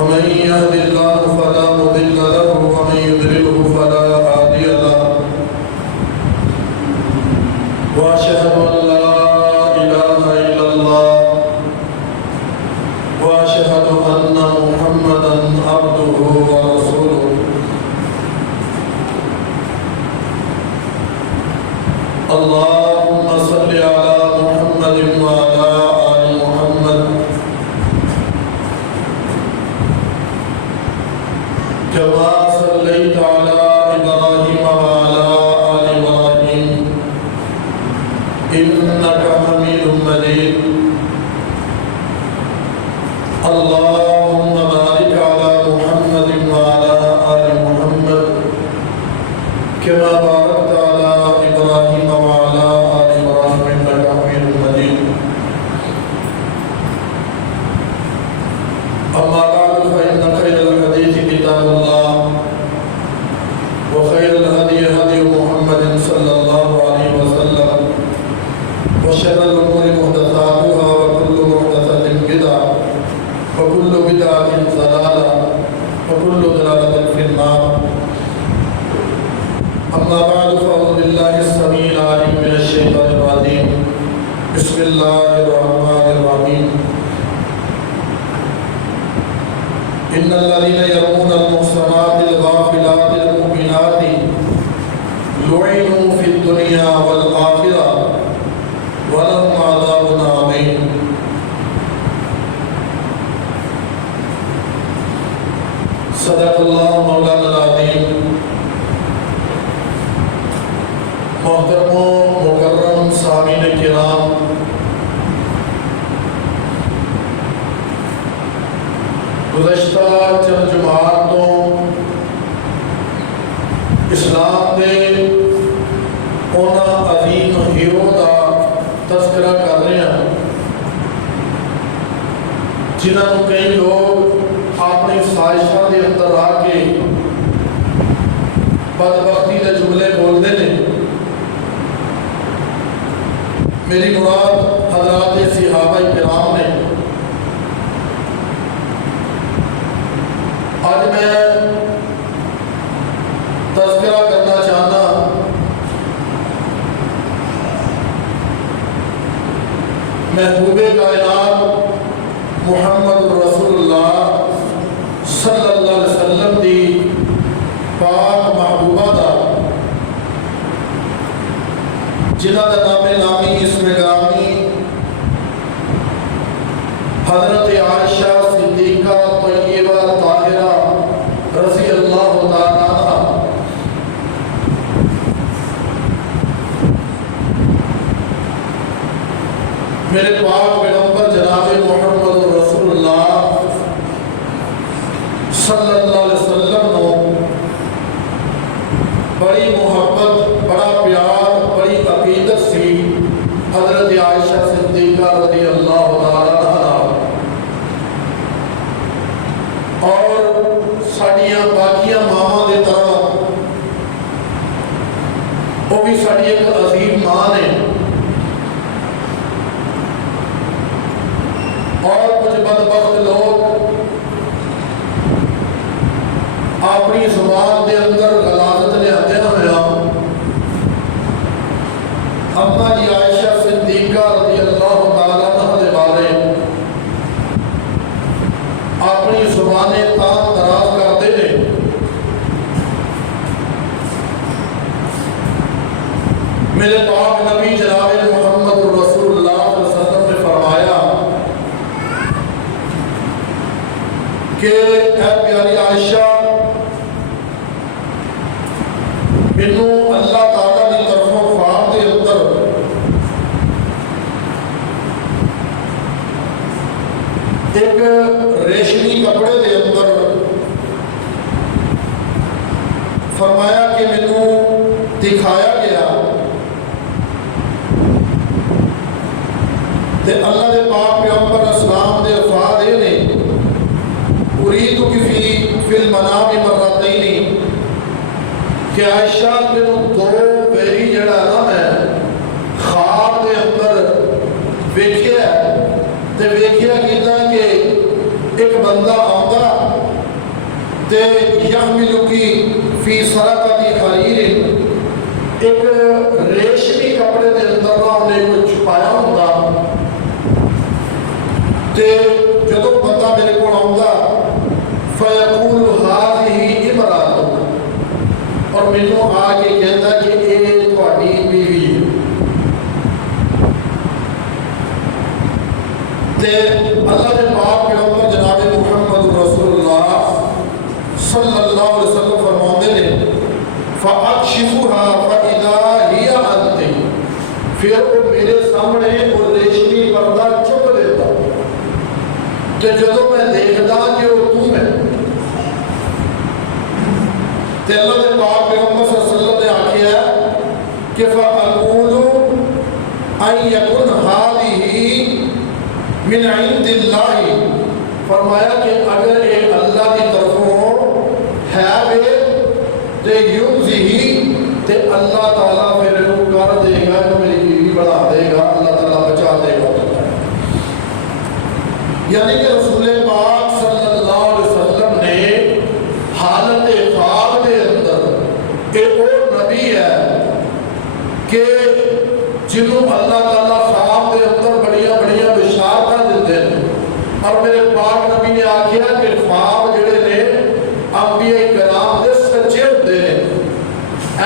ومن يهد الله فلا مضل له ومن يضلله فلا هادي له واشهد ان لا اله الا الله واشهد ان محمدا عبده ورسوله اللهم صل على محمد وعلى ال محمد كما صليت على إبراهيم وعلى آل إبراهيم إنك حميد مجيد اللهم بارك على محمد وعلى آل محمد كما باركت على إبراهيم وعلى آل إبراهيم إنك حميد مجيد أما بعد فإن خير الحديث كتاب الله وخير الهدي هدي محمد صلى الله عليه وسلم وشر الأمور محدثاتها وكل محدثة بدعة وكل بدعة ضلالة وكل ضلالة في النار. أما بعد فأعوذ بالله السميع العليم من الشيطان الرجيم بسم الله الرحمن الرحيم إن الذين يرمون المحصنات الغافلات المؤمنات لعنوا في الدنيا والآخرة ولهم عذاب عظيم. صدق الله مولانا العظيم. محترم و مکرم سامعین کرام، گزشتہ چند جمعات تو اسلام دے انہاں عظیم ہیرو دا تذکرہ کر رہے ہیں جنہاں نوں کئی لوگ اپنی خواہشاں دے اندر آ کے بدبختی دے جملے بولتے ہیں. میری مراد حضرات صحابہ کرام نے. آج میں تذکرہ کرنا چاہنا محبوب کائنات محمد رسول اللہ صلی اللہ علیہ وسلم دی پاک محبوبہ دا جنہ دا نام نامی اسم گرامی حضرت عائشہ صدیقہ طیبہ طاہرہ رضی اللہ تعالیٰ عنہ میرے پاک پیغمبر جناب محمد رسول اللہ صلی اللہ علیہ وسلم نو بڑی محبت بڑا پیار بڑی عقیدت سی حضرت عائشہ صدیقہ رضی اللہ تعالیٰ عنہ اور ساڑیاں باقیاں ماما دے طرح وہ بھی ساڑی ایک عظیم ماں نے اور کچھ بدبخت لوگ اپنی زبان دے اندر غلاظت لے آتے ہوا اما جی عائشہ صدیقہ رضی اللہ تعالیٰ عنہ دے بارے اپنی زبانیں تان دراز کرتے ہیں میرے پاک نبی جناب محمد رسول اللہ صلی اللہ علیہ وسلم نے فرمایا کہ اے پیاری عائشہ مینو اللہ تعالیٰ کی طرفوں خواب کے اندر ایک ریشمی کپڑے کے اندر فرمایا کہ مینو دکھایا گیا تے اللہ دے پاک پیغمبر اسلام دے الفاظ یہ نے اريد فی المنام مرتين کہ عائشہ مینو دو بیری جڑا نا میں خواب دے اندر ویکھیا تے ویکھیا کیتا کہ ایک بندہ آندا تے یحمل کی فی سرقتی حریر ایک ریشمی کپڑے دے اندر نہ انہیں کچھ چھپایا ہوندا تے جدو بندہ میرے کو آندا فیقول هذه امرأة اور مینوں آگے کہتا کہ اے تہاڈی بیوی ہے تے اللہ دے پاک پیغمبر جناب محمد رسول اللہ صلی اللہ علیہ وسلم فرماتے ہیں فاکشفها فاذا هي انت پھر وہ میرے سامنے وہ ریشمی پردہ چک دیتا تے جدو میں دیکھدا کہ وہ تم ہے تے اللہ دے پاک پیغمبر صلی اللہ علیہ وسلم نے آکھیا کہ فاقول ان یکن هذه من عند اللہ فرمایا کہ اگر یہ اللہ کی طرفوں ہے وے تے یوزی تے اللہ تعالیٰ میرے کو کر دے گا میری بیوی بڑھا دے گا اللہ تعالیٰ بچا دے گا یعنی کہ رسول پاک صلی اللہ علیہ وسلم نے حالت خواب کے اندر ایک اور نبی ہے کہ جنہوں اللہ تعالیٰ خواب کے اندر بڑیاں بڑیاں بشارتاں دیتے ہیں اور میرے پاک نبی نے آکھیا کہ خواب جڑے نے انبیاء کرام دے سچے ہوتے ہیں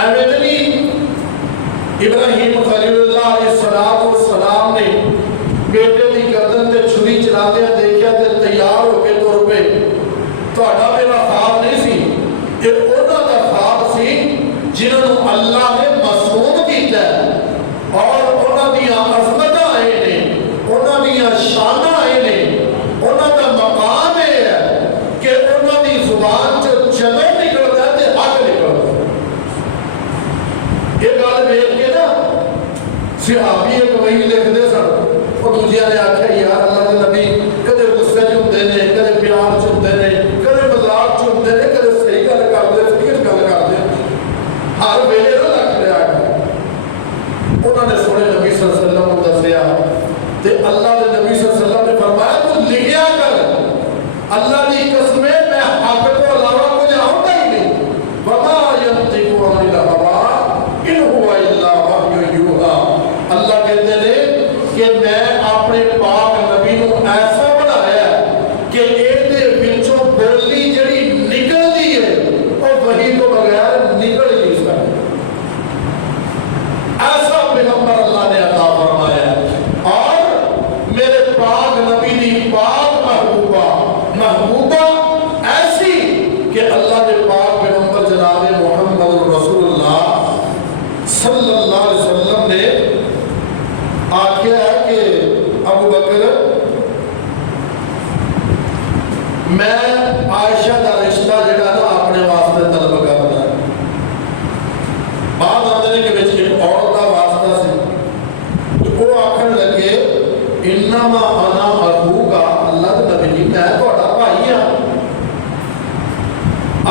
ایویں نہیں ابراہیم خلیل اللہ علیہ السلام نے بیٹے کی گردن تے چھری چلاتے دیکھا تے تیار ہو کے طور پہ تہاڈا میرا خواب نہیں سی یہ انہاں دا خواب سی جنہوں اللہ نے معصوم کیتا ہے اور انہاں دیاں عظمتاں آئے نے انہاں دیاں شاناں آئے نے انہاں دا مقام ہے کہ انہاں دی زبان چ جدوں نکلدا تے حق نکلدا یہ گل ویکھ کے نا صحابی ایک وہی لکھدے سن اور دوجیاں نے آکھیا یار اللہ دے نبی کدے غصے چ ہوندے نے کدے پیار چ ہوندے نے کدے مذاق چ ہوندے نے کدے صحیح گل کردے صحیح گل کردے ہر ویلے نہ لگ رہا ہے انہوں نے سونے نبی صلی اللہ علیہ وسلم کو دسیا تے اللہ دے نبی صلی اللہ علیہ وسلم نے فرمایا تو لکھیا کر اللہ دی قسم ہے میں حق کو علاوہ کچھ آؤں ہی نہیں وما ينطق عن الهوى ان هو الا وحی یوحى اللہ کہتے ہیں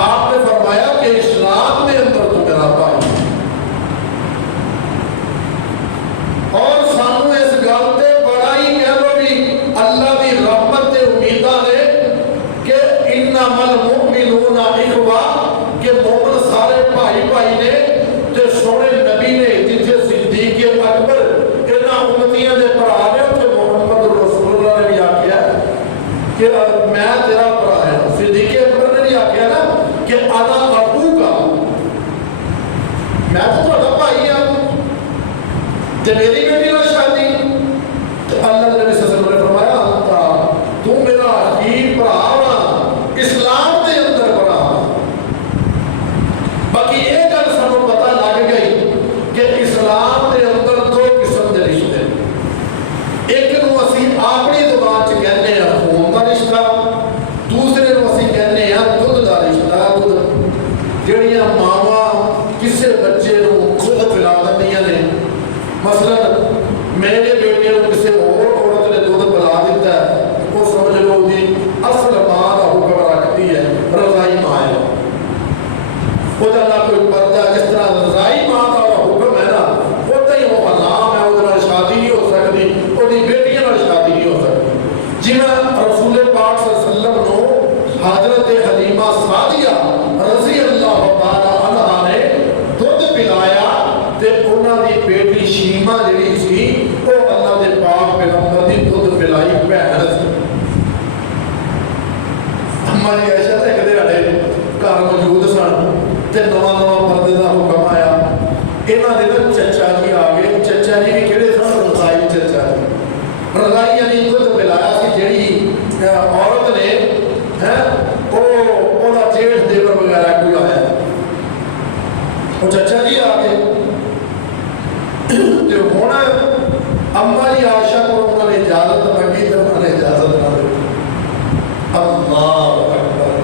آپ نے فرمایا کہ اسلام کے اندر تو میرا بھائی اور سانو اس گل تے بڑا ہی کہہ لو بھی اللہ دی رحمت تے امیداں نے کہ انما المؤمنون اخوہ کہ مومن سارے بھائی بھائی نے تے سونے نبی نے جتھے صدیق اکبر انہاں امتیاں دے بھرا نے تے محمد رسول اللہ نے بھی آکھیا کہ میں تیرا بھرا ہوں. صدیق اکبر نے بھی آکھیا نا کہ انا ابو کا میں تو تہاڈا بھائی ہوں تے میری بیٹی نال شادی. تے اللہ نے نبی صلی اللہ علیہ وسلم نے فرمایا تو میرا حقیق بھرا وا اسلام دے اندر بھرا. باقی یہ گل سانو پتہ لگ گئی کہ اسلام دے اندر دو قسم دے رشتے. ایک نو اسی اپنی زبان چ کہنے ہیں خون دا رشتہ, دوسرے نو اسی کہنے ہیں دودھ دا رشتہ. دودھ جڑیاں ماواں کسے بچے نو دودھ پلا دندیاں نے, مثلا میرے بیٹے نو کسے اور عورت نے دودھ پلا دیتا ہے, وہ سمجھ لو دی اصل ماں دا حکم رکھتی ہے, رضائی ماں ہے. وہ نہ کوئی پردہ, جس طرح رضائی ماں دا حکم ہے نا اودا ہی وہ حرام ہے, وہ شادی نہیں ہو سکتی, وہ بیٹیاں نال شادی نہیں ہو سکتی. جی میں رسول پاک صلی اللہ علیہ وسلم نو حضرت حلیمہ سعدیہ رضی اللہ تعالی عنہا نے دودھ پلایا تے انہاں دی بیٹی شیمہ جڑی سی وہ اللہ دے پاک پیغمبر دی دودھ پلائی بہن سی. ہماری عائشہ تے کدے اڑے گھر موجود سن تے نواں پردے دا حکم آیا. انہاں دے نا چچا جی آ گئے. چچا جی بھی کہڑے سن؟ رضائی چچا جی. رضائی یعنی دودھ پلایا سی جڑی عورت نے وہ جیٹھ دیور وغیرہ کوئی آیا, وہ چچا جی آ گئے. تے ہن اما جی عائشہ کو انہوں نے اجازت منگی تے انہوں نے اجازت نہ دی. اللہ اکبر,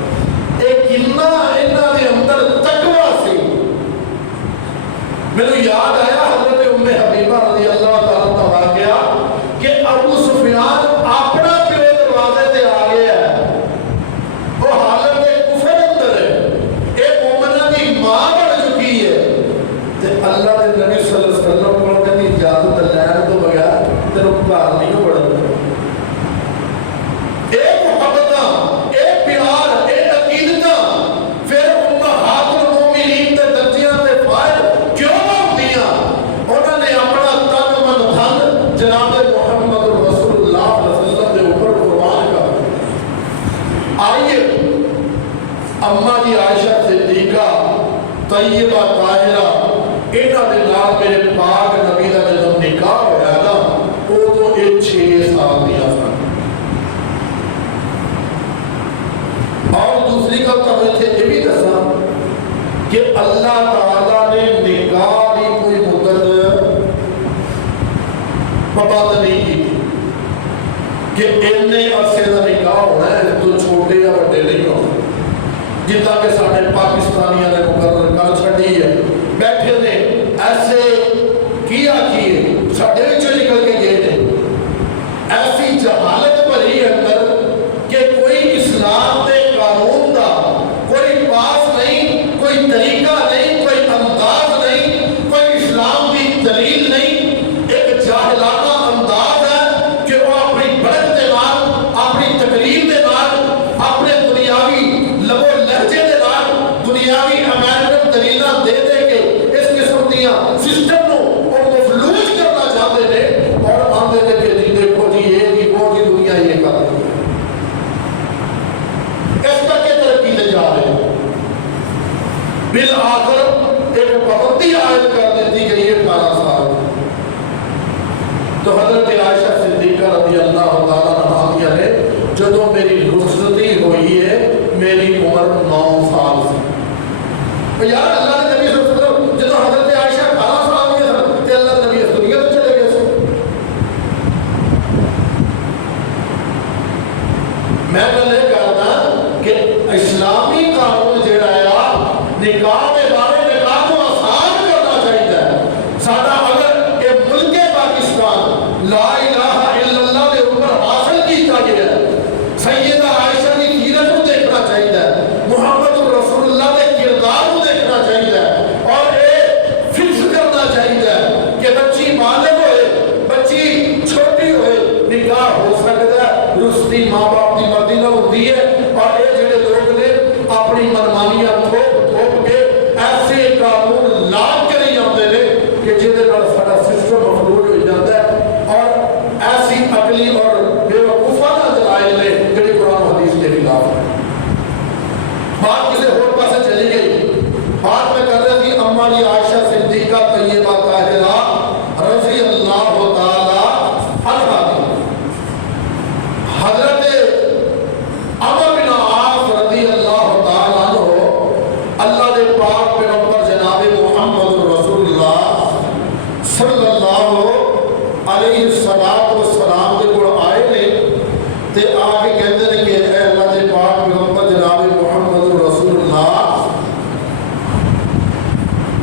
ایک کتنا انہاں دے اندر تقویٰ سی. مینوں یاد آیا حضرت ام حبیبہ رضی اللہ تعالیٰ عنہ واقعہ کہ ابو سفیان اپنا پیو دروازے تے آ گیا ہے, وہ حالت کفر اندر ہے, ایک مومنہ دی ماں بن چکی ہے. تے اللہ دے نبی صلی اللہ علیہ وسلم کو کہنی اجازت لین تو بغیر تینوں گھر نہیں بڑھنا. ایک محبتاں, ایک پیار, ایک عقیدتاں پھر امہات المومنین تے درجیاں تے فائل کیوں نہ ہوندیاں؟ انہوں نے اپنا تن من دھن جناب محمد رسول اللہ صلی اللہ علیہ وسلم دے اوپر قربان کر. آئیے اما جی عائشہ صدیقہ طیبہ طاہرہ انہاں دے نال میرے پاک نبی دا جدوں نکاح ہویا نا اودوں یہ 6 سال دیاں سن. اور دوسری گل تو میں یہ بھی دساں کہ اللہ تعالیٰ نے نکاح کی کوئی مدت پابند نہیں کی کہ اتنے عرصے کا نکاح ہونا ہے, تو چھوٹے یا بڑے نہیں ہونا. جتنا کہ سارے پاکستانیاں نے مقرر کر چھڑی ہے, بیٹھے نے ایسے کیا کیے ساڈے وچوں نکل کے گئے نے. ایسی جہالت بھری اندر کہ کوئی اسلام دے قانون دا کوئی پاس نہیں, کوئی طریقہ نہیں, کوئی انداز نہیں, کوئی اسلام کی دلیل نہیں. ایک جاہلانہ انداز ہے کہ وہ اپنی بڑک دے نال, اپنی تقریر دے نال, اپنے دنیاوی لب و لہجے دے نال دنیاوی امریکن دلیلاں دے دے کے اس قسم دیاں سسٹم نو وہ مفلوج کرنا چاہتے ہیں اور آندے نے کہ جی دیکھو جی یہ جی وہ جی دنیا یہ کر رہی ہے. اس تک کے ترقی لے جا رہے ہیں. بالآخر ایک پابندی عائد کر دیتی گئی ہے 18 سال. تو حضرت عائشہ صدیقہ رضی اللہ تعالیٰ عنہا نے جدوں میری رخصتی ہوئی ہے میری عمر 9 سال سی. یار اللہ نے نبی صلی اللہ علیہ وسلم جدوں حضرت عائشہ 18 سال کی تھا تے اللہ نبی اس دنیا سے چلے گئے سے. میں گل کرنا کہ اسلامی قانون جڑا ہے نکاح کے بارے نکاح کو آسان کرنا چاہیے. ساڈا اگر یہ ملک پاکستان لا الہ الا اللہ کے اوپر حاصل کیتا گیا ہے, سیدہ عائشہ کی سیرت کو دیکھنا چاہیے, محمد رسول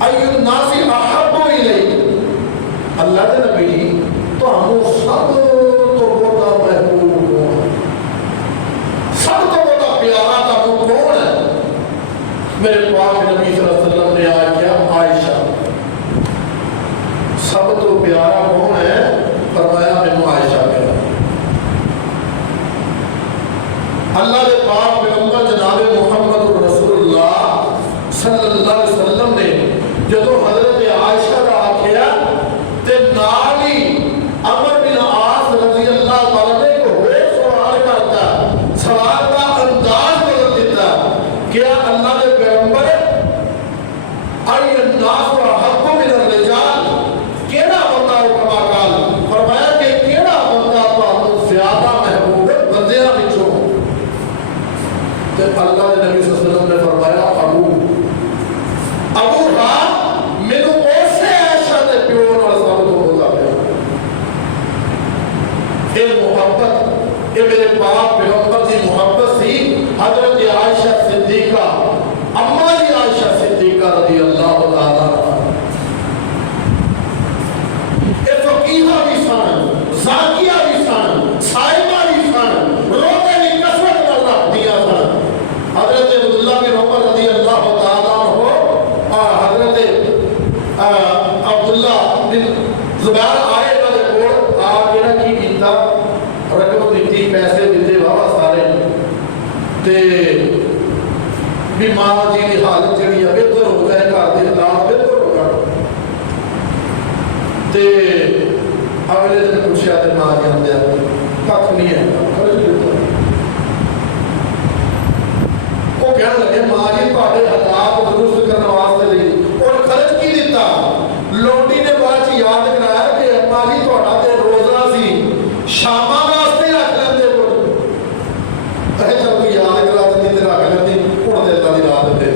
ای الناس احب الیک، اللہ کے نبی تانوں سب تو بڑا محبوب کون، سب تو بڑا پیارا تانوں کون ہے؟ میرے پاک نبی صلی اللہ علیہ وسلم نے آج کیا؟ عائشہ۔ سب تو پیارا کون ہے؟ فرمایا میں عائشہ پیارا۔ اللہ کے پاک پیغمبر جناب محمد رسول اللہ صلی اللہ علیہ وسلم نے جدو حضرت عائشہ کا آکھیا تے نال ہی عمر بن عاص رضی اللہ تعالیٰ نے کو ہوئے سوال کرتا، سوال کا انداز بدل دیتا، کیا اللہ کے پیغمبر ای الناس احب من الرجال، کیڑا بندہ ہے کما قال، فرمایا کہ کیڑا بندہ تانوں زیادہ محبوب ہے بندیاں وچوں؟ تے اللہ کے نبی صلی اللہ علیہ وسلم نے فرمایا ابو ہاں مینوں اسے عائشہ دے پیو نال سب تو بہت پیار، اے محبت، اے میرے پاک پیغمبر کی محبت سی حضرت عائشہ صدیقہ، اماں جی عائشہ صدیقہ رضی اللہ تعالیٰ عنہا۔ اے فقیہہ بھی سن، زاکیہ بھی سن، صائمہ بھی سن، روزے بھی کثرت نال رکھدیاں سن۔ حضرت عبداللہ بن عمر رضی اللہ تعالیٰ عنہ اور حضرت عبداللہ بن زبیر آئے انہاں دے کول آ کے نہ کی کیتا، رقم دیتی، پیسے دیتے واہ سارے، تے بھی ماں جی دی حالت جڑی ہے بہتر ہو جائے، گھر دے حالات بہتر ہو جائے، تے اگلے دن پوچھا تے ماں جی آندے کھ نہیں ہے، وہ کہنے لگے ماں جی تہاڈے حالات درست کرنے واسطے نہیں اور خرچ کی دیتا؟ لونڈی نے بعد یاد کرایا کہ اماں جی تہاڈا تے روزہ سی، شاماں واسطے رکھ لیندے کچھ، اے چل کوئی یاد کرا دیندی تے رکھ لیندی، ہن تے اللہ دی رات تے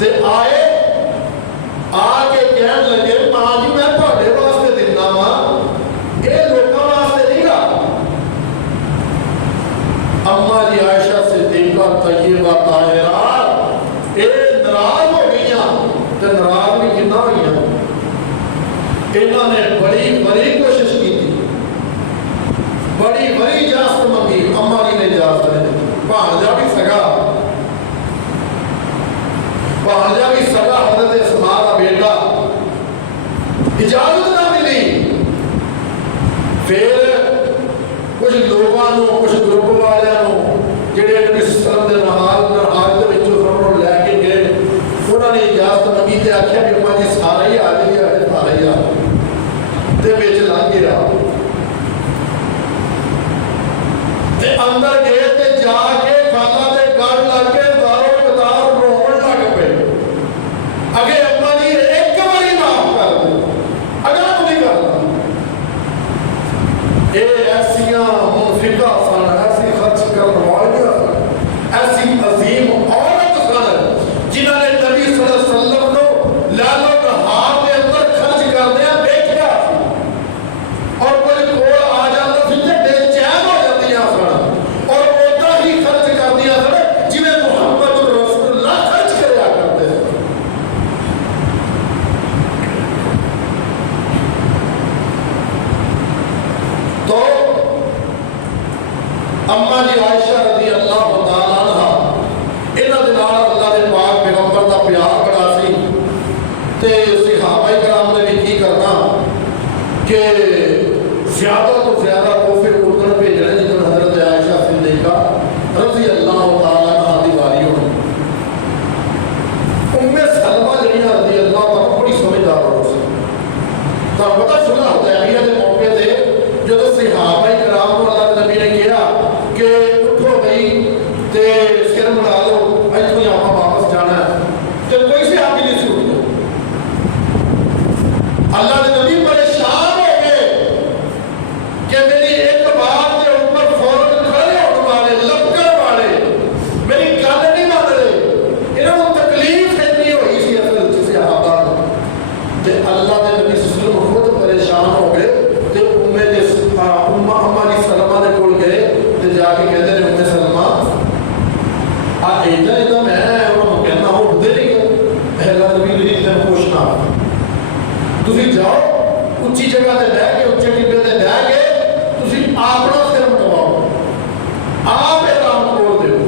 تے آئے آ کے کہنے لگے ماں جی میں تہاڈے واسطے دینا وا، اے لوکاں واسطے نہیں گا۔ اماں جی عائشہ صدیقہ طیبہ طاہرہ اے ناراض ہو گئیاں، تے ناراض بھی کتنا ہوئیاں، انہاں نے بڑی بڑی کوشش کی تھی، بڑی بڑی اجازت منگی، اماں جی نے اجازت نہیں دی، بھانجا بھی سگا، بھانجا بھی سگا حضرت اسماعیل کا بیٹا، اجازت نہ ملی، پھر کچھ لوگوں کچھ گروپ والوں جڑے نبی صلی اللہ علیہ وسلم دے نال دے وچوں فرمون لے کے گئے، انہوں نے اجازت منگی تے آکھیا کہ اماں جی سارے ہی آ جائیے، سارے ہی آ تے وچ لنگ گیا تے اندر گئے تے جا کے کھانا تے گڑ لگ کے دارو قطار رون لگ پے، اگے اماں جی ایک باری معاف کر دو، اگر نہیں کرنا، اے ایسیاں منفقہ سن، ایسی خرچ کرنے والیاں سن، ایسی عظیم عورت سن جنہوں نے نبی صلی اللہ علیہ وسلم کو لیل و نہار کے اندر خرچ کردیا دیکھا، اور کوئی کول آ جاتا سی تے بے چین ہو جاندیاں سن، اور اودا ہی خرچ کردیاں سن جویں محمد رسول اللہ خرچ کریا کرتے سن۔ تو اماں جی عائشہ رضی اللہ تعالیٰ عنہ انہاں دے نال اللہ دے پاک پیغمبر دا پیار بڑا سی، تے صحابہ کرام نے بھی کی کرنا کہ زیادہ تو زیادہ تحفے اردن بھیجنے جدوں حضرت عائشہ صدیقہ رضی اللہ تعالیٰ عنہ دی واری ہونی، ام سلمہ جڑیاں رضی اللہ تعالیٰ بڑی سمجھدار عورت سی، تاں پتہ صلح حدیبیہ دے موقع تے جدوں صحابہ کرام کو اللہ کے نبی نے کہا کہ اٹھو بھائی تے سر مڑا لو، ایتھوں ہی آپ واپس جانا ہے، تے کوئی صحابی نہیں سی اٹھیا، اللہ کے نبی پریشان ہو گئے، اچھی جگہ تے بہ کے اچے ٹبے تے بہ کے تسی اپنا سر مٹواؤ آپ احرام کھول دیو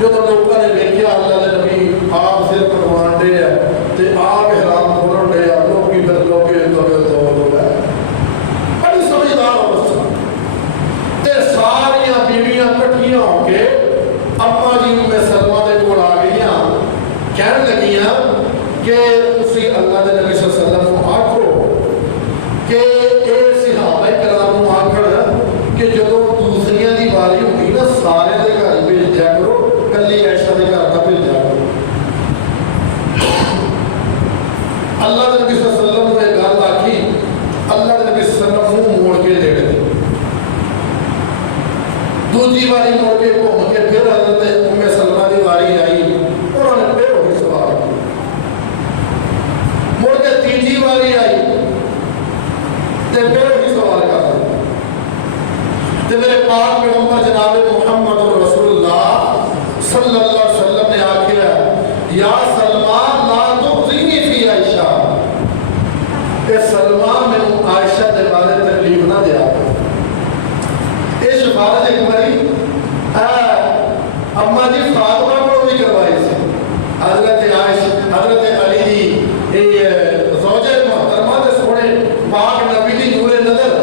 جب لوگوں نے دیکھا اللہ کے نبی آپ سر مٹوان دے ہے تے آپ احرام کھولن دے ہے لوگ کی پھر لوگ کے تو ہے بڑی سمجھدار اوستھا تے ساریاں بیویاں کٹھیاں ہو کے اما جی ام سلمہ دے کول آ گئیاں کہنے لگیاں کہ تسی اللہ دے نبی صلی اللہ علیہ وسلم کو آکھو کہ اے صحابہ کرام کو آکھن کہ جدوں دوسریاں دی باری ہوگی نا سارے دے گھر بھیج دیا کرو کلی عائشہ دے گھر نہ بھیجا کرو اللہ دے نبی صلی اللہ علیہ وسلم نے گل آکھی اللہ دے نبی صلی اللہ علیہ وسلم منہ موڑ کے دیکھ دے دوسری باری موڑ کے گھوم کے پھر حضرت ام سلمہ دی باری آئی انہوں نے پھر وہی سوال کیا موڑ کے تیسری باری آئی تے پھر وہی سوال کر دیا تے میرے پاک پیغمبر جناب محمد رسول اللہ صلی اللہ علیہ وسلم نے آخیا یا سلمہ لا تخزینی فی عائشہ کہ سلمہ میں عائشہ دے بارے تکلیف نہ دیا یہ شفاعت ایک باری اما جی فاطمہ کو بھی کروائی سی حضرت عائشہ حضرت علی دی زوجہ محترمہ دے سونے پاک نبی دی نور نظر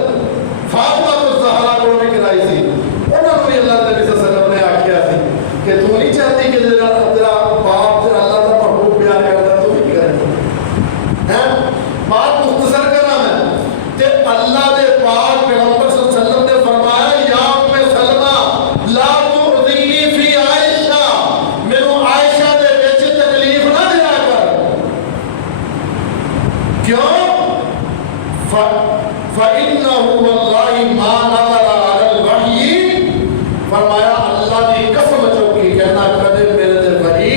فاطمہ تو زہرا کو بھی کرائی سی انہوں نے اللہ نبی صلی اللہ علیہ وسلم نے آخیا سی کہ تو نہیں چاہتی کہ تیرا باپ تیرا اللہ کا محبوب پیار کرتا تو بھی کرے بات مختصر کرنا ہے کہ اللہ دے پاک پیغمبر صلی اللہ علیہ وسلم نے فرمایا یا ام سلمہ لا تؤذینی فی عائشہ مینوں عائشہ دے وچ تکلیف نہ دیا کر کیوں فَإِنَّهُ وَاللَّهِ مَا نَظَرَ عَلَى الْوَحْيِ فرمایا اللہ دی قسم چوکی کہنا کدے میرے تے وحی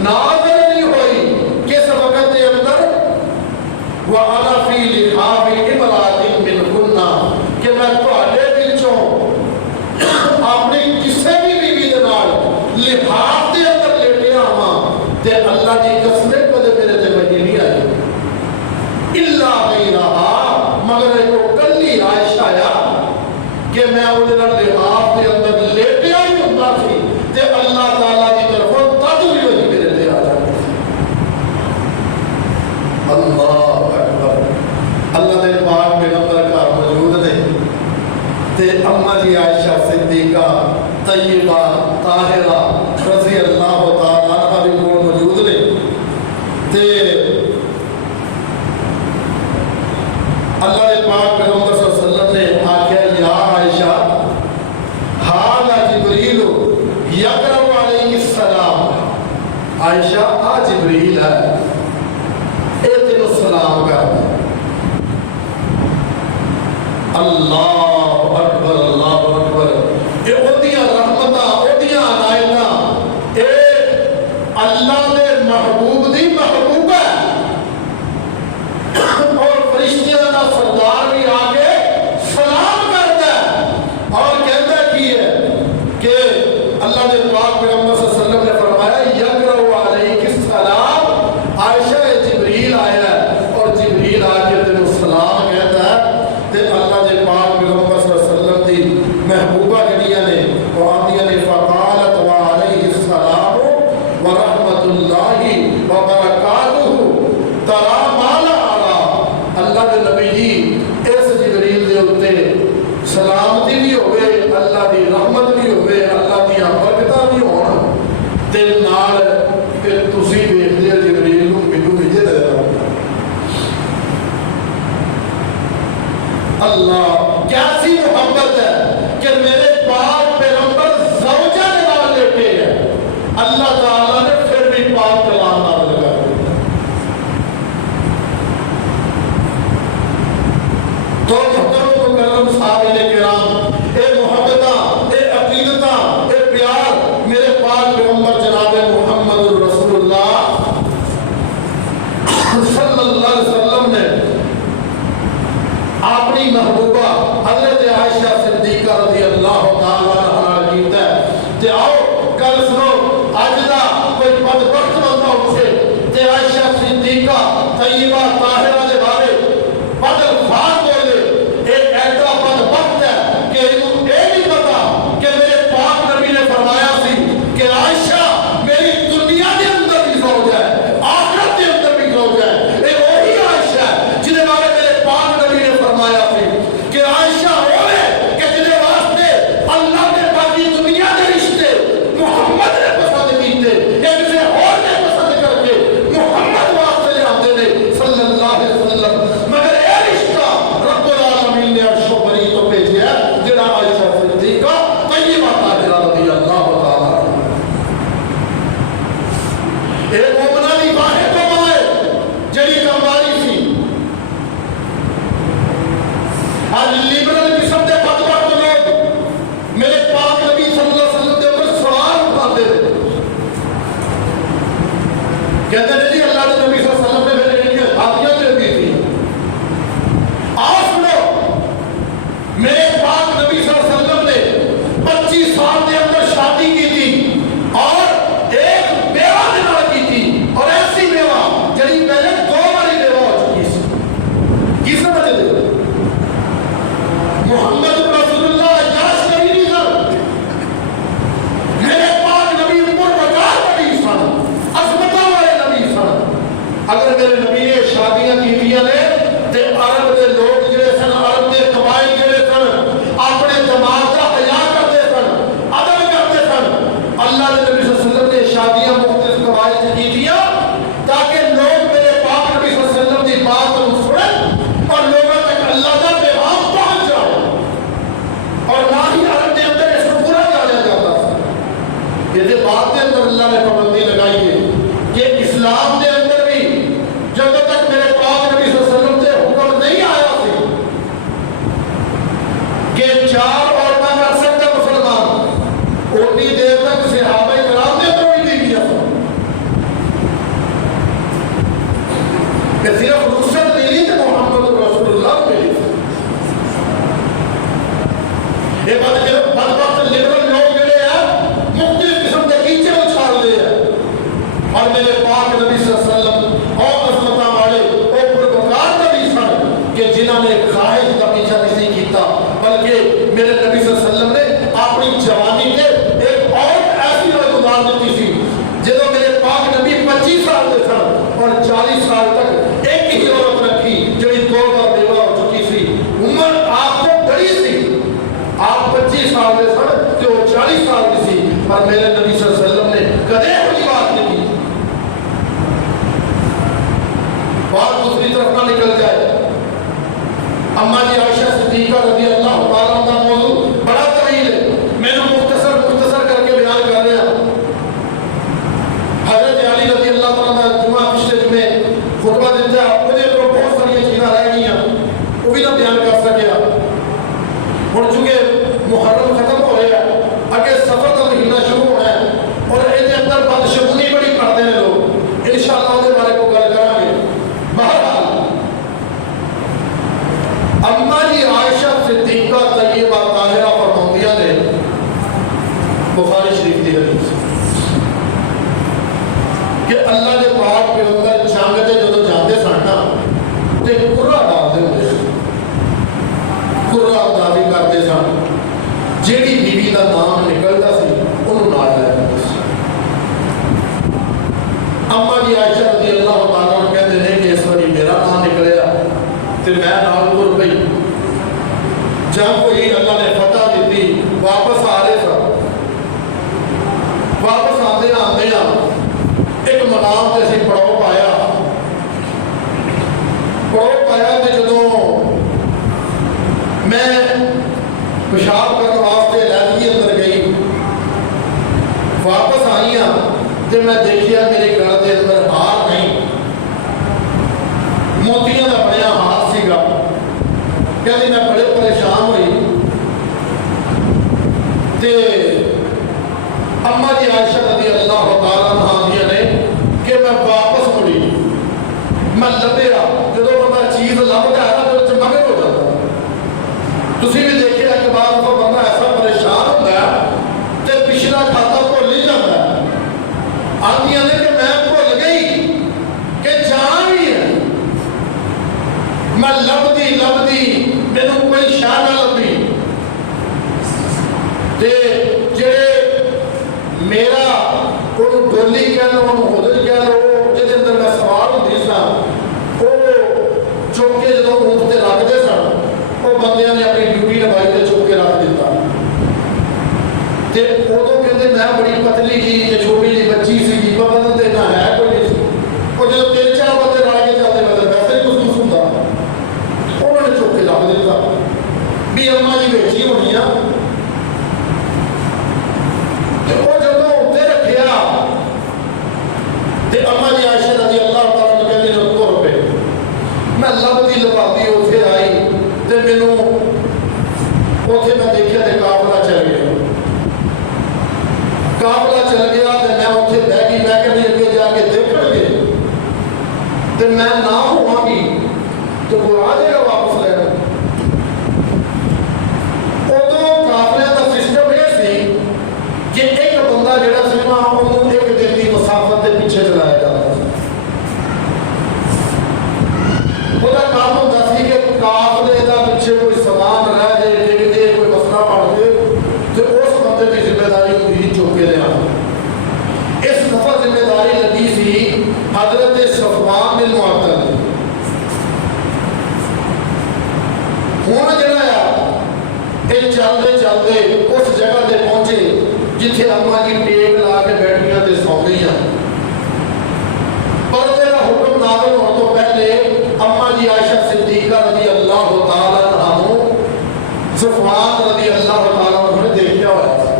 نازل نہیں ہوئی کس وقت دے اندر وَأَنَا فِي لِحَافِ امْرَأَةٍ مِّنْكُنَّ کہ میں تہاڈے وچوں اپنی کسے بھی بیوی دے نال لحاف دے اندر لیٹیا ہاں تے اللہ دی قسم کدے میرے تے وحی نہیں آئی الا غیرہا مگر ایک کلی عائشہ یا کہ میں انہیں لحاف دے اندر لیٹیا ہی ہوتا سی تے اللہ تعالیٰ کی طرفوں تد بھی وہی میرے لے آ جاتے اللہ اکبر اللہ دے پاک پیغمبر کا موجود نے تے اما جی عائشہ صدیقہ طیبہ طاہرہ رضی اللہ تعالیٰ عنہ بھی موجود نے تے اللہ نے پاک پیغمبر صلی اللہ علیہ وسلم نے آخیا یا عائشہ ھذا جبریل یقرأ علیہ السلام عائشہ آ جبریل ہے اے تینوں سلام کر اللہ اکبر یہ اودیاں رحمتاں اودیاں عنایتاں اے اللہ دے محبوب دی محبوب ہے اور فرشتیاں دا سردار بھی آگے سلام کرتا ہے اور کہتا کی ہے کہ اللہ دے پاک پیغمبر صلی اللہ علیہ وسلم نے فرمایا یقرأ علیہ السلام عائشہ جبریل آیا ہے اور جبریل آ کے تینوں سلام کہتا ہے تے اللہ دے پاک پیغمبر صلی اللہ علیہ وسلم دی محبوبہ جڑیاں نے وہ آندیاں نے فقالت وعلیہ السلام ورحمۃ اللہ وبرکاتہ ترا مالا اللہ کے نبی جی اس جبریل دے اوتے سلامتی بھی ہوئے اللہ دی رحمت بھی ہوئے اللہ دی برکتاں بھی ہون تے نال کہ تسی ویکھدے ہو جبریل نوں مینوں بھیجے دے اللہ کیسی محبت ہے کہ میرے پاک پیغمبر زوجہ کے نال لیٹے ہیں اللہ تعالیٰ نے پھر بھی پاک کلام نازل کر دیا تو محترم مکرم صاحب کرام اے محبتاں اے عقیدتاں اے پیار میرے پاک پیغمبر جناب محمد رسول اللہ صلی اللہ علیہ وسلم نے اپنی محبوبہ حضرت عائشہ صدیقہ رضی اللہ تعالیٰ عنہ کیتا ہے تے آؤ گل سنو اج دا کہتے ہیں جی اللہ کے نبی صلی اللہ علیہ وسلم نے میرے لیے شادیاں دے دی تھی. آؤ سنو, میرے پاک نبی صلی اللہ علیہ وسلم نے 25 سال کے اندر شادی کی تھی اور ایک بیوہ کے نال کی تھی, اور ایسی بیوہ جڑی پہلے 2 باری بیوہ ہو چکی سی. کی سمجھ دے محمد رسول اللہ عیاش کری نہیں سن. میرے پاک نبی عمر وقار نبی سن, عظمتاں والے نبی سن. اگر میرے نبی نے شادیاں کیتیاں نے تے عرب دے لوگ جڑے سن, عرب دے قبائل جڑے سن, اپنے دماغ کا حیا کرتے سن, ادب کرتے سن. اللہ کے نبی صلی اللہ علیہ وسلم نے شادیاں مختلف قبائل سے کیتیاں تاکہ لوگ میرے پاک نبی صلی اللہ علیہ وسلم کی بات کو سنیں اور لوگوں تک اللہ کا پیغام پہنچ جائے. اور نہ ہی عرب کے اندر اس کو برا جانا جاتا تھا. یہ بات کے اندر اللہ نے پابندی لگائی ہے کہ اسلام کے اندر بھی جب تک میرے پاک نبی صلی اللہ علیہ وسلم سے حکم نہیں آیا تھی کہ 4 عورتیں کر سکتے مسلمان, اتنی دیر تک صحابہ کرام نے تو بھی نہیں کیا تھا. کہ صرف رخصت ملی تو محمد رسول اللہ ملی. یہ بدبخت لبرل لوگ جڑے ہیں مختلف قسم کے کیچڑ اچھال دے ہیں, اور میرے پاک نبی صلی اللہ علیہ وسلم اور عظمتاں والے اور پروکار نبی سن کہ جنہوں نے خواہش کا پیچھا نہیں کیتا, بلکہ میرے نبی صلی اللہ علیہ وسلم نے اپنی جوانی کے ایک اور ایسی رات گزار دیتی تھی جدو میرے پاک نبی 25 سال کے سن اور 40 سال تک ایک ہی عورت رکھی جڑی 2 بار بیوہ ہو چکی سی. عمر آپ کو بڑی سی, آپ 25 سال کے سن تو 40 سال کی سی, اور میرے نبی صلی اللہ علیہ وسلم نے کدے کوئی بات نہیں کی. بات دوسری طرف نہ نکل جائے. اما جی عائشہ صدیقہ رضی اللہ تعالیٰ عنہ کا موضوع بڑا طویل ہے, میں نے مختصر کر کے بیان کر رہا ہوں. حضرت علی رضی اللہ تعالیٰ عنہ جمعہ پچھلے جمعے خطبہ دیتا ہے, مجھے تو بہت ساری چیزیں رہ گئی ہیں وہ بھی نہ بیان کر سکیا. اور چونکہ محرم ختم ہو رہا ہے, اگے سفر کا مہینہ شروع ہونا ہے, اور ان کے اندر بدشگونی بڑی کرتے ہیں لوگ, انشاءاللہ اس بارے کو گل کریں گے. بہرحال اما جی عائشہ صدیقہ طیبہ طاہرہ فرماندیاں نے بخاری شریف کی حدیث کہ اللہ کے پاک پیغمبر جنگ تے جدوں جاندے سن نا تے قرہ ڈالدے ہوندے سن, قرہ داری کرتے سن. جیڑی بیوی دا نام نکلدا سی انہوں نال لے جاندے سی. اما جی عائشہ رضی اللہ تعالیٰ عنہ کہتے ہیں کہ اس واری میرا نام نکلیا تے میں نال تر پئی. جب کوئی اللہ نے فتح دیتی واپس آ رہے سن, واپس آندے ایک مقام تے اسی پڑاؤ پایا تے جدوں میں پیشاب کرنے واسطے لائبریری اندر گئی, واپس آئی تے میں دیکھیا میرے گھر کے اندر ہار نہیں, موتیاں کا بنیا ہار سی گا. کہتے میں بڑے پریشان ہوئی تے اما جی عائشہ رضی اللہ تعالیٰ عنہ نے کہ میں واپس مڑی, میں لبیا. جدو بندہ چیز لبتا ہے نا تو مگر ہو جاتا. تسی بھی دیکھا کہ بعد وہ بندہ ایسا پریشان ہوتا ہے تے پچھلا کھاتا بھول ہی جاتا ہے. آدمیاں نے کہ میں بھول گئی کہ جانا بھی ہے. میں لبدی میرے کوئی شاہ نہ لبی تے جڑے میرا کوئی ڈولی کہہ لو ہودل کہہ لو جہاں اندر میں سوار ہوتی سا وہ چک کے جدوں اونٹ تے رکھتے سن وہ بندیاں نے اپنی ڈیوٹی نبھائی تے چک کے رکھ دیتا. تے ادوں کہتے میں بڑی پتلی جی تے چھوٹی جی بچی سی بدن تے نہ ہے کوئی نہیں سی. وہ جب 3-4 بندے رل کے چلتے بدل ویسے ہی کچھ ہوندا انہوں نے چک کے رکھ دیتا بھی اما جی بیٹھی ہونی آ. وہ جب اتنے رکھیا پیچھے چلایا جاتا ہے. وہ کام ہوتا سی کہ قافلے کا پیچھے کوئی سامان رہ جائے ڈگ جائے کوئی مسئلہ بڑھ جائے تو اس بندے کی ذمہ داری ہوتی چک کے لیا. اس دفعہ ذمہ داری لگی سی حضرت صفوان بن معطل. ہوں جڑا یہ چلتے چلتے اس جگہ تے پہنچے جتھے اما جی ٹیک لا کے بیٹھیاں تے سو گئیاں. پردے کا حکم نازل ہونے تو پہلے اما جی عائشہ صدیقہ رضی اللہ تعالیٰ عنہ صفوان رضی اللہ تعالیٰ عنہ نے دیکھا ہوا تھا.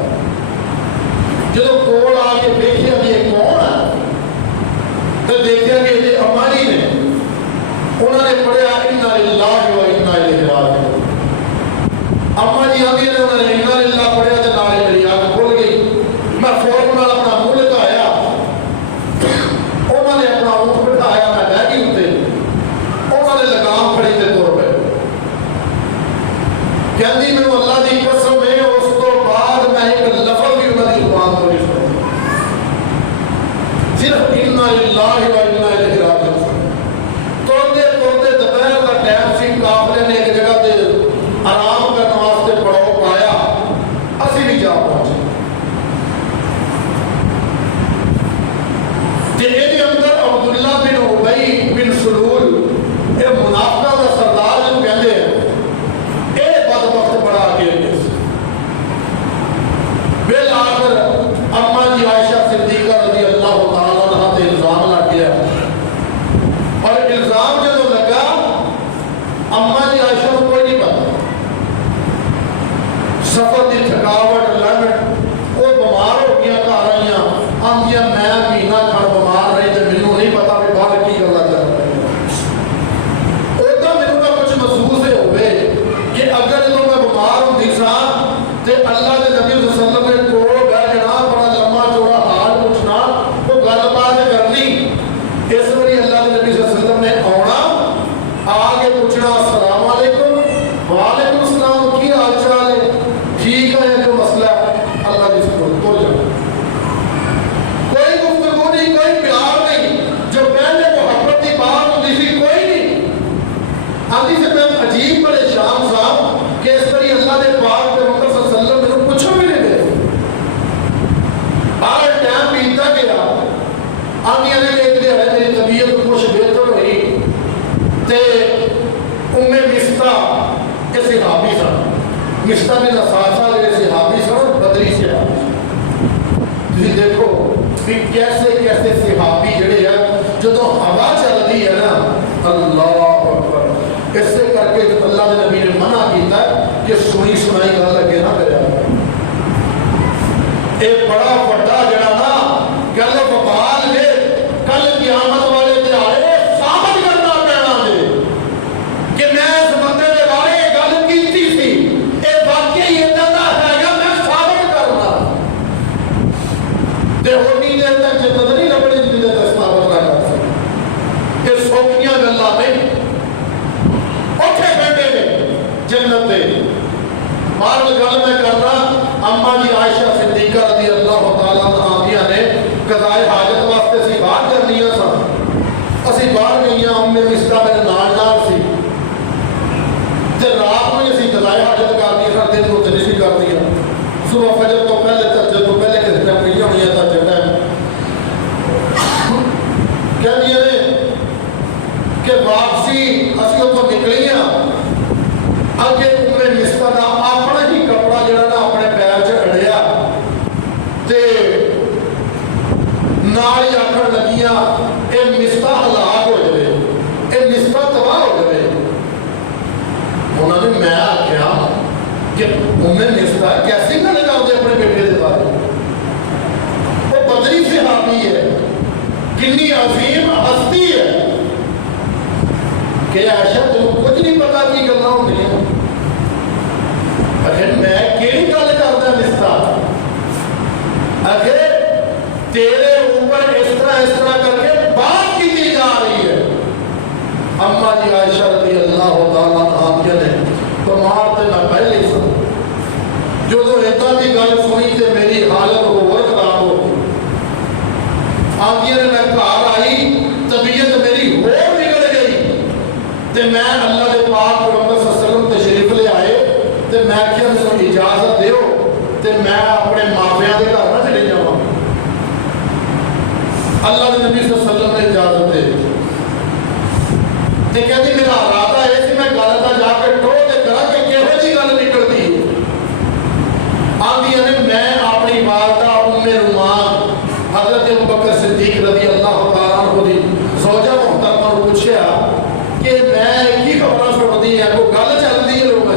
جب کول آ کے دیکھیا کہ یہ کون ہے تو دیکھیا کہ یہ اما جی نے. انہوں نے پڑھیا انا للہ و انا الیہ راجعون. اما جی آگے نے انہوں نے انا للہ پڑھیا تو نالے میری آنکھ کھل گئی. میں فوراً اپنا منہ لگایا. انہوں نے اپنا اونٹ بٹھایا میں بہ گئی اتنے. انہوں نے لگام پھڑی تے تر پے. کہندی مینوں اللہ دی قسم ہے اس تو بعد میں ایک لفظ بھی انہوں دی زبان تو نہیں سنا. صرف انا للہ و انا الیہ راجعون. توڑتے توڑتے دوپہر کا ٹائم سی. قافلے نے ایک جگہ تے آرام کرنے واسطے پڑاؤ پایا. اسی بھی جا پہنچے. یہ اندر عبداللہ بن ابی بن سلول یہ منافقہ کا سردار جو کہتے ہیں یہ بدبخت بڑا آگے بالآخر اما جی عائشہ صدیقہ رضی اللہ تعالیٰ عنہ تے الزام لگ گیا. اور الزام جب لگا اما جی عائشہ کو کوئی نہیں پتا. سفر کی تھکاوٹ لڑ وہ بیمار ہو گیا گھر آئی آدیا میں مہینہ کھڑ بیمار رہی تو مینوں نہیں پتا بھی باہر کی کرنا چاہتا. اودا مینوں نہ کچھ محسوس ہوئے کہ اگر جب میں بیمار ہوتی سا تو اللہ کے نبی صلی اللہ علیہ وسلم نے کول بیٹھ جانا بڑا لمبا چوڑا حال پوچھنا وہ گل بات کرنی. اس واری اللہ کے نبی صلی اللہ علیہ وسلم نے آنا آ کے پوچھنا السلام علیکم. وعلیکم السلام کی حال چال ہے ٹھیک ہے جو مسئلہ ہے اللہ جس کو تو جانا. کوئی گفتگو نہیں کوئی پیار نہیں. جو پہلے محبت کی بات ہوتی تھی کوئی نہیں. آدھی سے میں عجیب پریشان تھا کہ اس طرح اللہ نے پاک پیغمبر صلی اللہ علیہ وسلم میرے پوچھو بھی نہیں دے. ہر ٹائم بیتتا گیا. آدھی نے ایک دن میری طبیعت کچھ بہتر ہوئی تے مستہ کے صحابی سن. مستہ بن اساسہ کے صحابی سن بدری صحابی. تسی دیکھو کہ کیسے کیسے صحابی جڑے ہیں جدوں ہوا چلتی ہے نا اللہ اکبر. اس سے کر کے اللہ کے نبی نے منع کیتا ہے کہ سنی سنائی گل اگے نہ کریا. ایک بڑا بڑا جڑا نا گل وبال لے کل قیامت والے دیہاڑے ثابت کرنا پینا ہے کہ میں اس بندے کے بارے گل کیتی سی اے واقعی اتنا دا ہے گا میں ثابت کرنا. تے ہونی دیر تک جنت نہیں لبڑی جنت تک ثابت نہ کر سکے. یہ سوکھیاں گلاں نہیں. اٹھے بیٹھے نے جنت دے بار گل میں کرنا. اما جی عائشہ صدیقہ رضی اللہ تعالیٰ عنہ نے قضائے حاجت واسطے سی باہر کرنیاں سن. اسی باہر گئیاں ام مصطفیٰ میرے نال نال سی تے رات میں اسی قضائے حاجت کرنی سن. دن کو نہیں سی کردیاں. صبح فجر تو پہلے تہجد تو پہلے کس ٹائم گئیاں ہوئی ہیں تہجد ٹائم کہندیاں نے کہ واپسی اسی اتوں نکلیاں. اگے ام مصطفیٰ دا اپنا ہی کپڑا جڑا نا اپنے پیر چ اڑیا تے نال ہی آکھن لگیاں اے مصطفیٰ ہلاک ہو جائے اے مصطفیٰ تباہ ہو جائے. انہوں نے میں آخیا کہ ام مصطفیٰ کیسی گل کرتے اپنے بیٹے کے بارے. وہ بدری صحابی ہے کنی عظیم ہستی ہے کہ عائشہ تمہیں کچھ نہیں پتا کی گلاں ہوندیاں. اگر میں کیڑی گل کردا مصطفیٰ اگر تیرے اوپر اس طرح کر کے بات کی جا رہی ہے. اما جی عائشہ رضی اللہ تعالیٰ عنہ نے تمہار تے میں پہلے ہی سن جو اتنا کی گل سنی تے میری حالت ہو خراب ہو گئی. آدیا ویلے میں گھر آئی طبیعت میری ہور بگڑ گئی تے میں اللہ دے پاک پیغمبر صلی اللہ علیہ وسلم تشریف لے آئے تے میں کیا مجھے اجازت دیو تے میں اپنے ماپیاں دے گھر نہ چلے جاواں. اللہ دے نبی صلی اللہ علیہ وسلم نے اجازت دے تے کہندی میرا ارادہ ہے کہ میں گل دا جا کے ٹو تے کرا کہ کیہو جی گل نکلدی ہے. آندی نے میں اپنی والدہ ام رومان حضرت ابوبکر صدیق رضی اللہ تعالیٰ عنہ دی زوجہ محترمہ کو پوچھا کہ میں کی خبریں سنتی ہیں کوئی گل چلتی ہے لوگوں میں.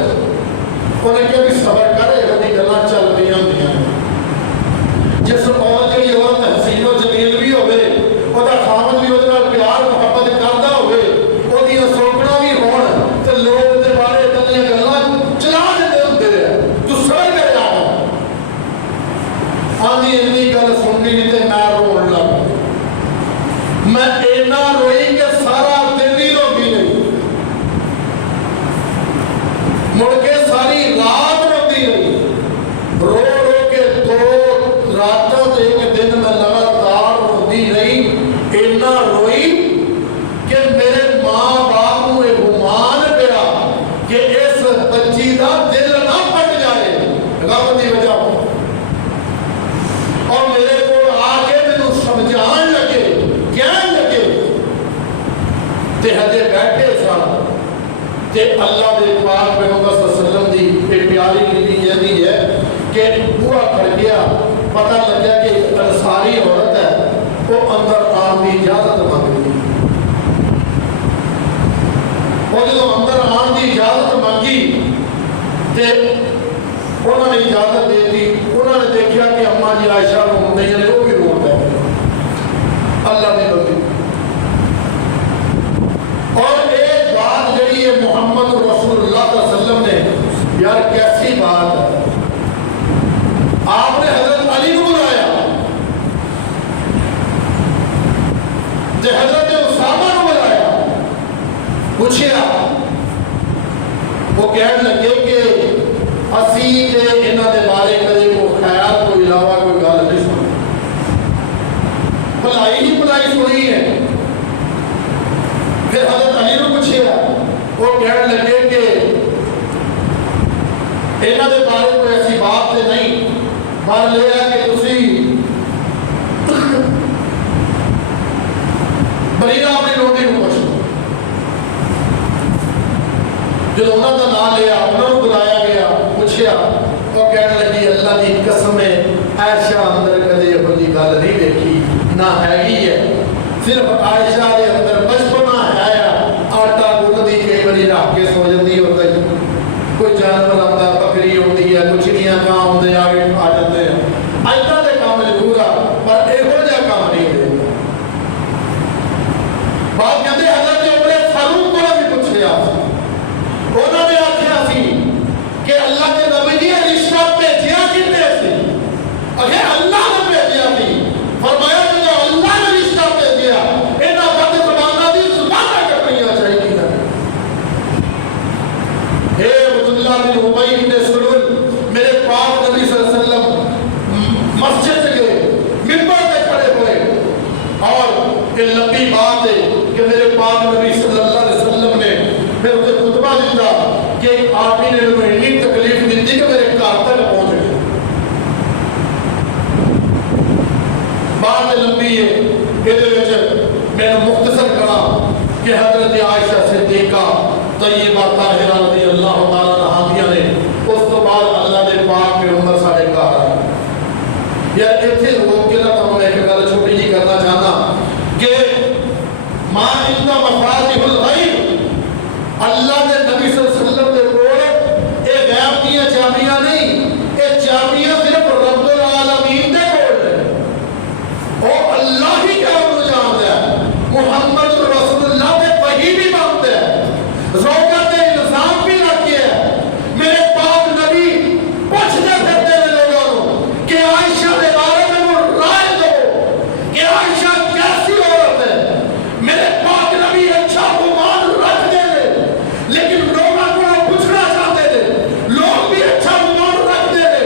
انہیں کہا بھی صبر کرے یہ گلاں چل رہی ہوندیاں. جس عورت جڑی عورت حسین و جمیل بھی ہوے وہ خامد بھی وہ پیار محبت کرتا ہوے وہ سوکنا بھی ہون تے لوگ دے بارے اتنی گلاں چلا دے ہوندے تو صبر کرے. آندھی اتنی گل سننی نہیں تے میں رون لگ. میں اینا روئی کہ سارا دن ہی روکی نہیں. مڑ کے ساری رات روتی رہی. رو رو کے 2 راتوں تے 1 دن میں لگاتار روتی رہی. اینا روئی کہ میرے ماں باپ کو ایک گمان پیا کہ اس بچی دا دل نہ پھٹ جائے غم دی وجہ. اور میرے کو آگے میں سمجھان لگے کہن لگے تے ہجے بیٹھے سن تے اللہ دے پاک پیغمبر صلی اللہ علیہ وسلم دی ایک پیاری گلی یہ ہے کہ بوہا کھڑ گیا. پتہ لگا کہ ایک انصاری عورت ہے وہ اندر آن کی اجازت مانگی. وہ جب اندر آن کی اجازت مانگی تے انہوں نے اجازت دے دی. انہوں نے دیکھا کہ اماں جی عائشہ رو رہی ہیں وہ بھی رو رہے ہیں. اللہ نے بندی اور ایک بات جڑی ہے محمد رسول اللہ صلی اللہ علیہ وسلم نے یار کیسی بات ہے. آپ نے حضرت علی کو بلایا تے حضرت اسامہ کو بلایا. پوچھیا وہ کہنے لگے کہ اسی تے انہاں دے بارے کدے کو خیال کو علاوہ کوئی گل نہیں سنی. بھلائی ہی بھلائی سنی ہے. پھر حضرت علی نے پوچھا وہ کہنے لگے کہ انہاں دے بارے کوئی ایسی بات تے نہیں پر لے ہے کہ تسی بریرہ اپنی روٹی کو پوچھو. جب انہوں کا نام لیا انہوں نے بلایا گیا پوچھا وہ کہنے لگی اللہ کی قسم ہے عائشہ اندر کدے یہ گل نہیں دیکھی نہ ہے. صرف عائشہ کے اندر بچپنا ہے آٹا گندی کئی باری رکھ کے سو جاتی ہوتا ہے. کوئی جانور آتا بکری ہوتی ہے کچھ چڑیاں کہاں ہوتے آگے آ جاتے ہیں. ایسا کے کام ضرور آ پر یہو جہاں کام نہیں دے. بات کہتے حضرت عمر فاروق کو بھی پوچھا انہوں نے آخیا سی کہ اللہ کے نبی جی رشتہ بھیجیا کتنے سی. اگر اللہ نے بھیجیا سی فرمایا کہ اللہ نے رشتہ بھیجیا انہاں بد زباناں دی زباناں کٹنیاں چاہیے. اے عبداللہ بن ابی بن سلول میرے پاک نبی صلی اللہ علیہ وسلم مسجد گئے منبر پہ کھڑے ہوئے اور یہ لمبی بات ہے کہ میرے پاک نبی صلی اللہ علیہ وسلم نے پھر اسے خطبہ دیتا کہ آپ ہی نے اتنی تکلیف دیتی کہ میرے گھر تک پہنچ گئے. بات لمبی ہے یہ میں نے مختصر کرا کہ حضرت عائشہ صدیقہ طیبہ طاہرہ رضی اللہ تعالیٰ عنہا نے اس تو بعد اللہ دے پاک پیغمبر سارے گھر آئے. یار اتنے روک کے نہ تو میں ایک گل چھوٹی جی کرنا چاہتا کہ ماں اتنا مفاتیح الغیب اللہ نے نبی صلی اللہ علیہ وسلم نے کول یہ غیب کی چابیاں نہیں یہ چابیاں صرف رب العالمین دے کول ہیں. وہ اللہ ہی کیا انہوں جانتا ہے. محمد رسول اللہ دے وحی بھی مانتا ہے روکت الزام بھی رکھتے ہیں. میرے پاک نبی پوچھتے پھرتے ہیں لوگوں کو کہ عائشہ کے بارے میں وہ رائے دو کہ عائشہ کیسی عورت ہے. میرے پاک نبی اچھا گمان رکھتے ہیں لیکن لوگوں کو پوچھنا چاہتے تھے. لوگ بھی اچھا گمان رکھتے ہیں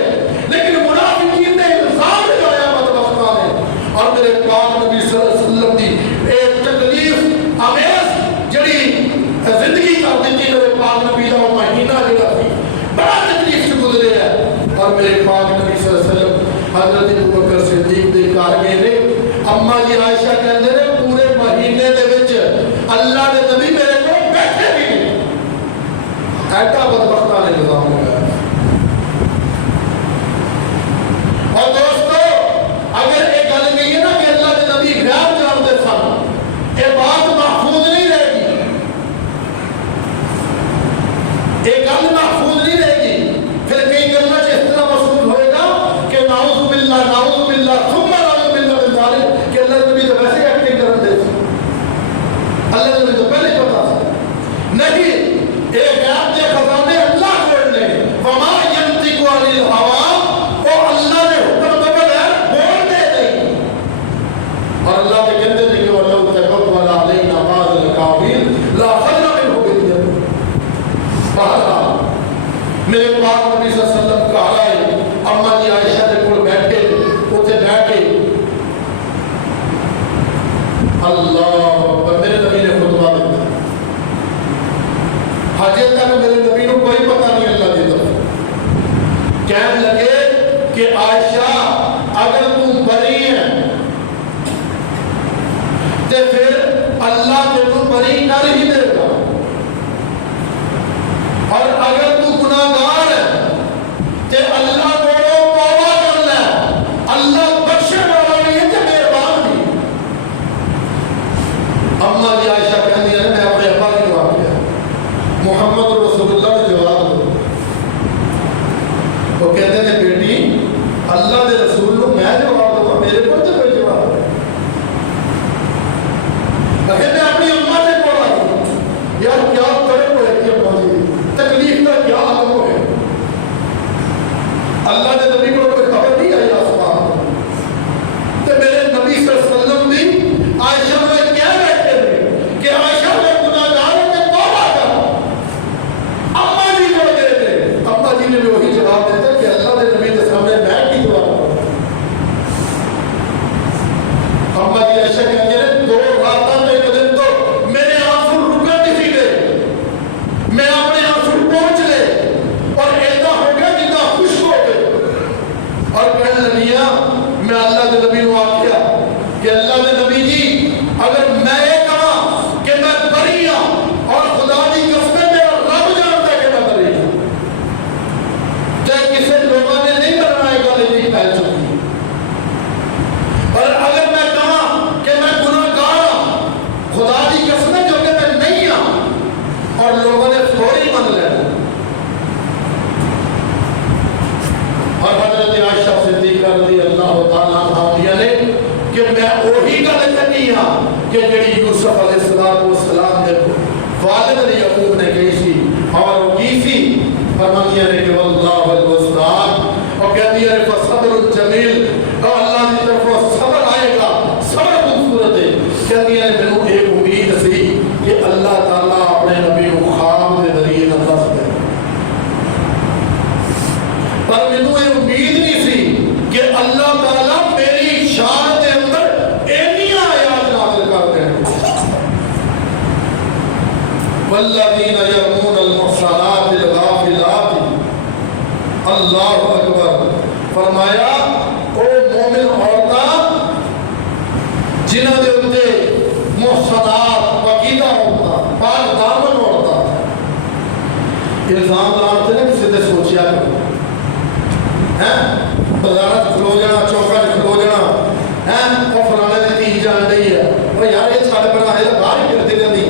لیکن منافقین نے الزام لگایا بدبختوں نے. اور میرے پاک نبی صلی اللہ علیہ وسلم جی عائشہ کہندے نے پورے مہینے دے وچ اللہ دے نبی میرے کو بیٹھے بھی نہیں. ایڈا بدبختانہ نظام ہو گیا. اور دوستو اگر یہ گل نہیں ہے نا کہ اللہ کے نبی غیب جانتے سن، یہ بات محفوظ نہیں رہے گی. یہ گل محفوظ نہیں رہے گی. پھر کئی گلوں سے اس طرح محسوس ہوئے گا کہ نعوذ باللہ ثم نعوذ باللہ من ذالک کہ اللہ کے نبی تو ویسے ایکٹنگ کرن دے. اللہ کے نبی تو پہلے ہی پتا تھا. نہیں، یہ غیب کے خزانے اللہ کھول لے. وما ينطق عن الهوى، وہ اللہ نے حکم تو بغیر بولتے نہیں. اور اللہ کے کہتے ہیں کہ وَلَوْ تَقَوَّلَ عَلَيْنَا بَعْضَ الْأَقَاوِيلِ لَأَخَذْنَا مِنْهُ بِالْيَمِينِ. بہرحال میرے پاک نبی صلی اللہ علیہ وسلم کا ہے اما جی عائشہ کے کول بیٹھے اتنے بیٹھ کے اللہ اکبر میرے نبی نے خطبہ دیتا. حاجت تک میرے نبی کو کوئی پتہ نہیں اللہ کی طرف. کہنے لگے کہ عائشہ اگر تم بری ہے تو پھر اللہ تم بری کر ہی دے گا، اور اگر تو گناہگار ہے تو اللہ کو توبہ کرنا ہے. اللہ بخشنے والا بھی ہے کہ مہربان بھی. اما جی عائشہ کہندی ہے میں اپنے ابا کی جواب دیا. محمد رسول اللہ نے جواب دیا. وہ کہتے ہیں بیٹی اللہ دے رسول کو میں جواب دوں میرے کو تو کوئی جواب نہیں. لیکن میں اپنی اماں سے بولا یار کیا کرے ہوئے کہ اماں جی تکلیف کا کیا عالم ہے. اللہ کے نبی کو کوئی خبر نہیں آئی آسمان تو میرے نبی صلی اللہ علیہ وسلم بھی عائشہ میں کیا بیٹھے تھے کہ عائشہ میں گناہگاروں میں توبہ کر. اما جی کو دے دے. اما جی نے بھی وہی جواب دیتا کہ اللہ کے نبی کے سامنے میں کی دعا کروں. اما جی عائشہ کہتے ہیں 2 راتوں میں ایک دن تو میرے آنسو رکا نہیں تھے. میں اپنے آنسو پہنچ لے اور ایسا ہو گیا جتنا خوش ہو گئے. اور کہنے لگیا میں اللہ کے نبی کو آخیا کہ اللہ کے نبی جی اگر میں یہ کہا کہ میں بری ہوں اور خدا کی قسم میرا رب جانتا ہے کہ میں بری ہوں، چاہے کسی لوگوں نے نہیں بنایا گا نہیں پھیل چکی. اور اگر میں کہا کہ میں گناہگار ہوں خدا کی قسم جو کہ میں نہیں ہوں اور لوگوں نے فوری من لینا. اور حضرت عائشہ صدیقہ رضی اللہ تعالیٰ عنہ نے کہ میں وہی گل کرنی ہاں کہ جڑی یوسف علیہ السلام نے والد نے یعقوب نے کہی سی اور وہ کی سی فرمایا نے کہ واللہ المستعان اور کہتی ہے فصبر جمیل اور اللہ کی طرف صبر آئے گا. صبر خوبصورت ہے. کہتی ہے میں نے ایک امید سی کہ اللہ تعالیٰ اپنے نبی کو خواب کے ذریعے نہ دس دے، پر میں نے یہ امید نہیں سی کہ اللہ تعالیٰ میری شان کے اندر اینیاں آیات نازل کر دیں. والذین یرمون المحصنات الغافلات. اللہ اکبر. فرمایا او مومن عورتاں جنہاں دے اوتے محصنات پاکیزہ عورتاں پاک دامن عورتاں الزام لانتے نے کسی سے سوچیا کرو بازار کھلو جانا چوکا کھلو جانا وہ فلانے کی تھی جان رہی ہے وہ یار یہ سارے بنا ہے باہر ہی پھرتی رہتی.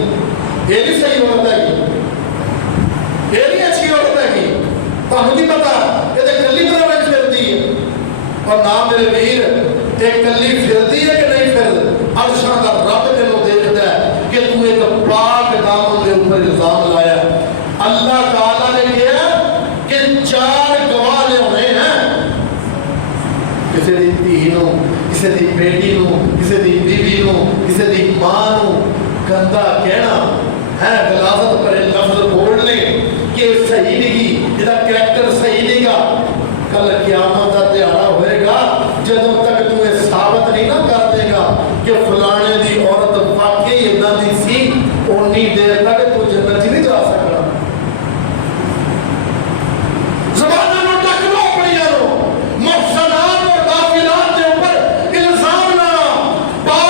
یہ نہیں صحیح عورت ہے گی، یہ نہیں اچھی عورت ہے گی. تمہیں نہیں پتا یہ تو کلی طرح میں پھرتی ہے. اور نہ میرے ویر یہ کلی پھرتی ہے کہ نہیں پھر عرشاں کا رب تینوں دیکھتا ہے کہ تو ایک پاک دامن کے اوپر الزام لایا. اللہ تعالیٰ نے کہا کہ 4 گواہ ہونے ہیں. کسی دی دھی نو، کسی دی بیٹی نو، کسی دی بیوی نو، کسی دی ماں نو گندا کہنا ہے، غلاظت پر لفظ بولنے کہ صحیح نہیں، یہ کریکٹر صحیح نہیں گا. کل قیامت کا دہاڑا ہوئے گا جدوں تک تمہیں ثابت نہیں نہ کر دے گا کہ فلانے دی عورت واقعی ادھا دی سی، اونی دیر تک تو جنت نہیں جا سکتا. زبانہ نو ٹکلو اپنی محسنات اور غافلات کے اوپر الزام لانا، پاک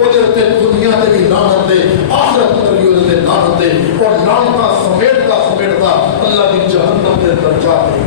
ਉਹਦੇ ਉੱਤੇ ਦੁਨੀਆ ਤੇ ਵੀ ਲਾਨਤ ਹੈ ਆਖਰਤ ਤੇ ਵੀ ਉਹਦੇ ਤੇ ਲਾਨਤ ਹੈ ਔਰ ਲਾਨਤਾਂ ਸਮੇਟਦਾ ਸਮੇਟਦਾ ਅੱਲਾਹ ਦੀ ਜਹੰਨਮ ਦੇ ਦਰਜਾ ਹੈ